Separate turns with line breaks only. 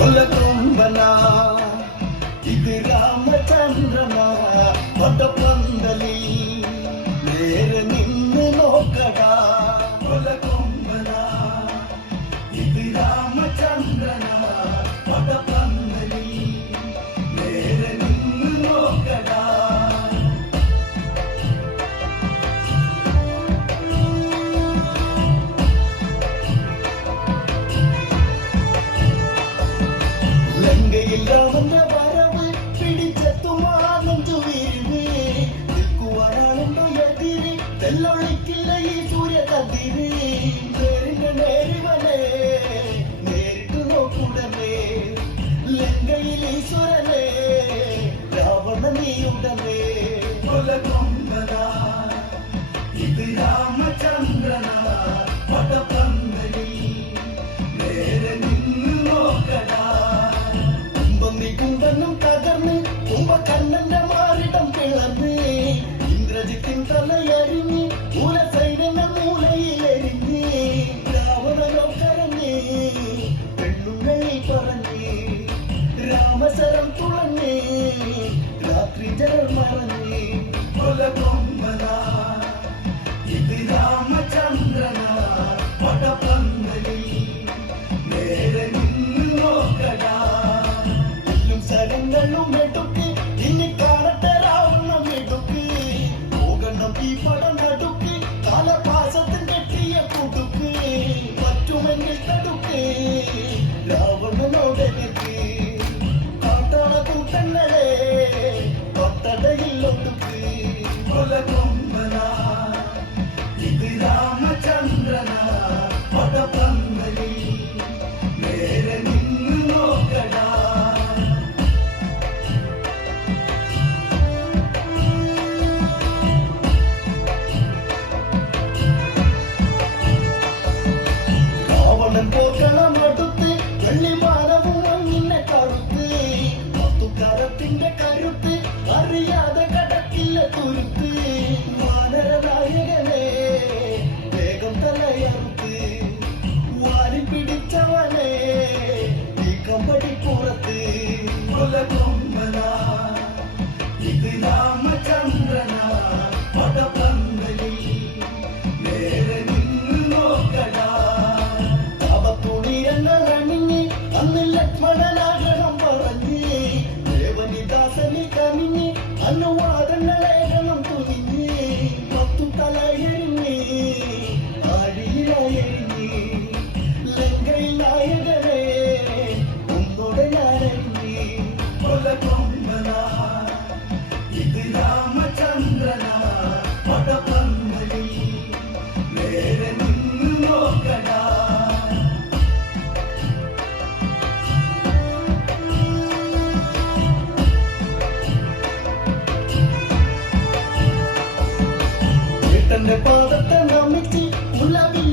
Hola. வந்த நீயுடனே உலகொண்டனா? இது ராமச்சந்திரனா? பட பந்தனி வேற நின்று நோக்கடா? கும்பம் நீ குண்டனும் தகர்ந்து கும்ப கண்ணன்ற மாறிடம் பிளந்து. இந்திரஜித்தின் தலை அறிந்து மூல சைவன ராமசரம் தூ മറഞ്ഞ് കൊലകൊമ്പന ഇത് രാമചന്ദ്രന പടപന്തലി നേരെ നിന്ന് നോക്കടാ സരങ്ങളും എടുക്ക് ഇനി കാണട്ടെ രാവണം എടുക്ക് പോകണം ഈ പടം നടുക്ക് കാലപാസത്തിൽ കെട്ടിയ കുടുക്ക് പറ്റുമെങ്കിൽ തടുക്ക് രാവണനോടെനിക്ക് അറിയാതെ കടക്കില്ല തുരുത്ത് വാനരനായകനെ വേഗം തലയറുത്ത് വാരി പിടിച്ചവനെ ഈ കമ്പടി പുറത്ത് കൊലകൊമ്പന தந்த பாதத்தை நமக்கு முல்லாவில்